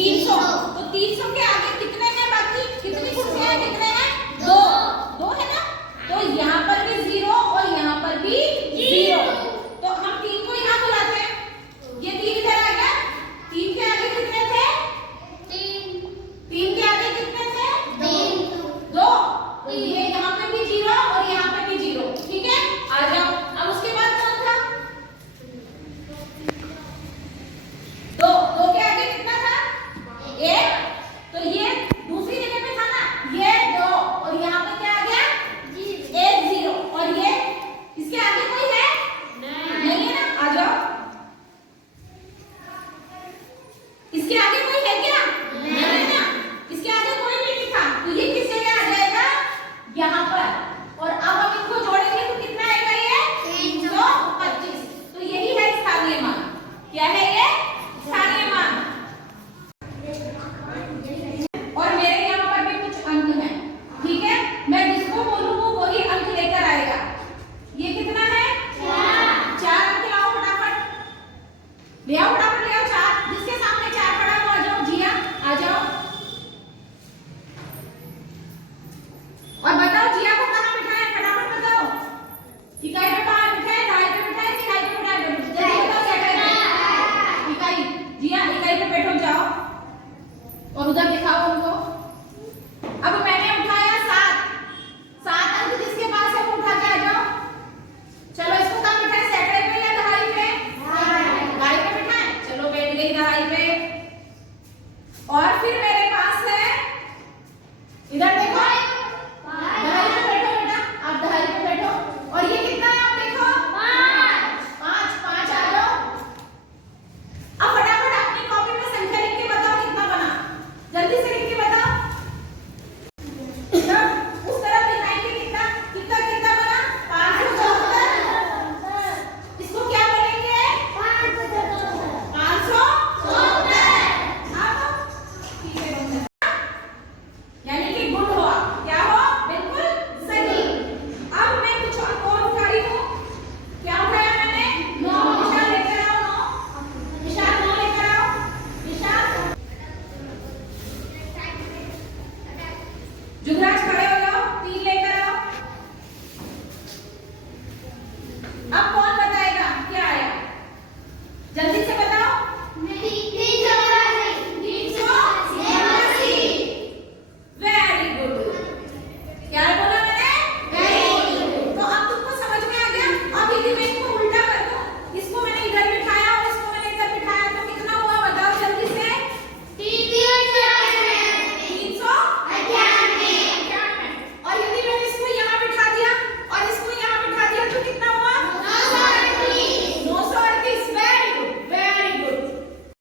300। तो 300 के आगे कितने हैं बाकी, कितनी कुर्सियां हैं, कितने हैं, 2 2 है ना। तो यहाँ पर भी 0 और यहाँ पर भी 0। तो हम 3 को यहाँ बुलाते हैं, ये 3 इधर आ गया। 3 के आगे कितने थे, 3 के आगे कितने थे, 2। तो ये यहाँ पे भी 0 और यहाँ पे भी 0, ठीक है। आ जाओ, अब उसके बाद कौन था, 2 2 के आगे कितना था, 1। तो ये दूसरी जगह पे था ना, ये 2 और यहाँ पे क्या आ गया, 1 0। और ये इसके आगे कोई है, नहीं है ना। आ जाओ, इसके आगे कोई है क्या, नहीं है ना। इसके आगे कोई भी नहीं था, तो ये किस जगह आ जाएगा, यहाँ पर। और अब हम इनको जोड़ेंगे तो कितना आएगा, ये 325। तो यही है स्थानीय मान। क्या है ये, स्थानीय मान। और मेरे यहाँ पर भी कुछ अंक हैं, ठीक है। मैं जिसको बोलूँ वो वही अंक लेकर आएगा। ये कितना है, 4 अंक लाओ फटाफट, ले आओ फटाफट, ले आओ 4। जिसके सामने 4 पड़ा हो आ जाओ, जिया आ जाओ। और बताओ जिया को कहाँ बिठाएं, फटाफट बताओ। इकाई पे कहाँ बिठाएं, ढाई पे बिठाएं, इकाई पे बिठाएं, जल्दी बताओ क्या करें। इकाई, जिया इकाई पे बैठो, जाओ और उधर दिखाओ उनको। अब मैंने उठाया 7 अंक, जिसके पास है वो उठा के आ जाओ। चलो इसको कहाँ बिठाएं, सैकड़े पे या दहाई पे, दहाई पे बिठाएं। चलो बैठ गई दहाई पे। और फिर मेरे पास है, इधर देखो,